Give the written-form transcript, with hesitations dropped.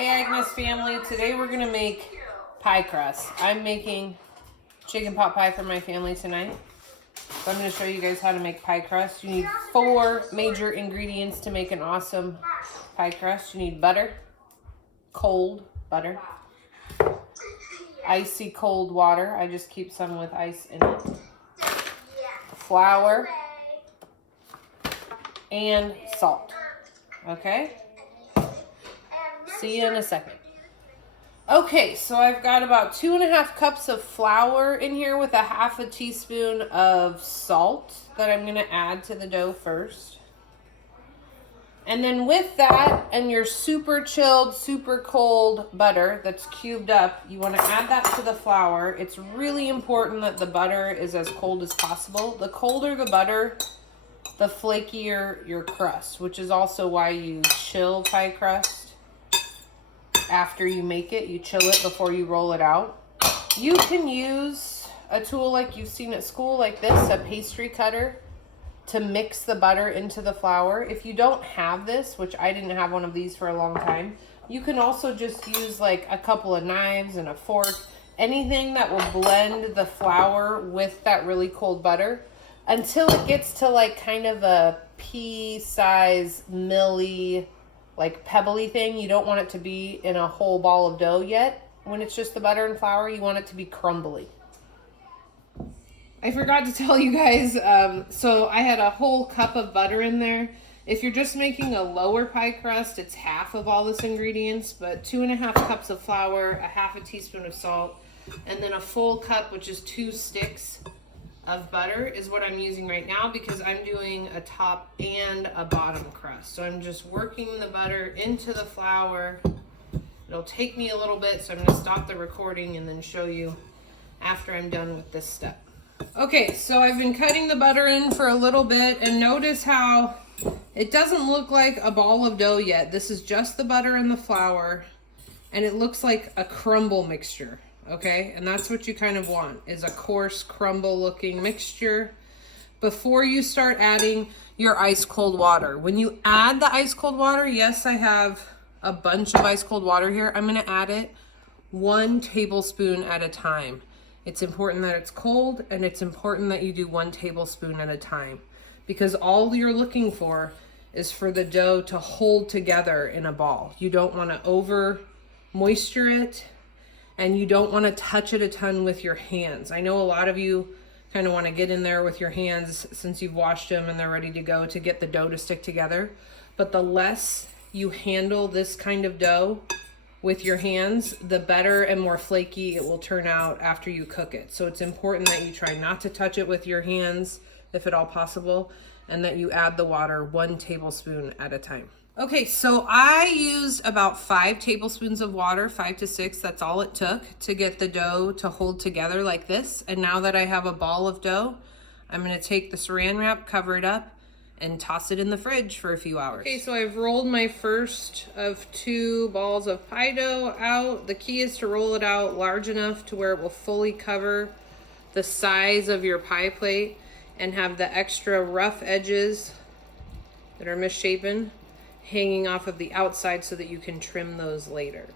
Hey Agnes family, today we're gonna make pie crust. I'm making chicken pot pie for my family tonight. So I'm gonna show you guys how to make pie crust. You need 4 major ingredients to make an awesome pie crust. You need butter, cold butter, icy cold water. I just keep some with ice in it. Flour and salt. Okay? See you in a second. Okay, so I've got about 2.5 cups of flour in here with 1/2 teaspoon of salt that I'm gonna add to the dough first. And then with that and your super chilled, super cold butter that's cubed up, you wanna add that to the flour. It's really important that the butter is as cold as possible. The colder the butter, the flakier your crust, which is also why you chill pie crust. After you make it, you chill it before you roll it out. You can use a tool like you've seen at school like this, a pastry cutter, to mix the butter into the flour. If you don't have this, which I didn't have one of these for a long time, you can also just use like a couple of knives and a fork, anything that will blend the flour with that really cold butter until it gets to like kind of a pea-size milly, like pebbly thing. You don't want it to be in a whole ball of dough yet. When it's just the butter and flour, you want it to be crumbly. I forgot to tell you guys, so I had a whole cup of butter in there. If you're just making a lower pie crust, it's half of all this ingredients, but 2.5 cups of flour, 1/2 teaspoon of salt, and then a full cup, which is 2 sticks of butter is what I'm using right now because I'm doing a top and a bottom crust. So I'm just working the butter into the flour. It'll take me a little bit, so I'm gonna stop the recording and then show you after I'm done with this step. Okay, so I've been cutting the butter in for a little bit, and notice how it doesn't look like a ball of dough yet. This is just the butter and the flour, and it looks like a crumble mixture. Okay, and that's what you kind of want, is a coarse crumble looking mixture before you start adding your ice cold water. When you add the ice cold water, yes, I have a bunch of ice cold water here. I'm gonna add it 1 tablespoon at a time. It's important that it's cold, and it's important that you do 1 tablespoon at a time, because all you're looking for is for the dough to hold together in a ball. You don't wanna over moisture it, and you don't want to touch it a ton with your hands. I know a lot of you kind of want to get in there with your hands since you've washed them and they're ready to go to get the dough to stick together. But the less you handle this kind of dough with your hands, the better and more flaky it will turn out after you cook it. So it's important that you try not to touch it with your hands, if at all possible, and that you add the water 1 tablespoon at a time. Okay, so I used about 5 tablespoons of water, 5 to 6, that's all it took to get the dough to hold together like this. And now that I have a ball of dough, I'm gonna take the saran wrap, cover it up, and toss it in the fridge for a few hours. Okay, so I've rolled my first of 2 balls of pie dough out. The key is to roll it out large enough to where it will fully cover the size of your pie plate and have the extra rough edges that are misshapen hanging off of the outside so that you can trim those later.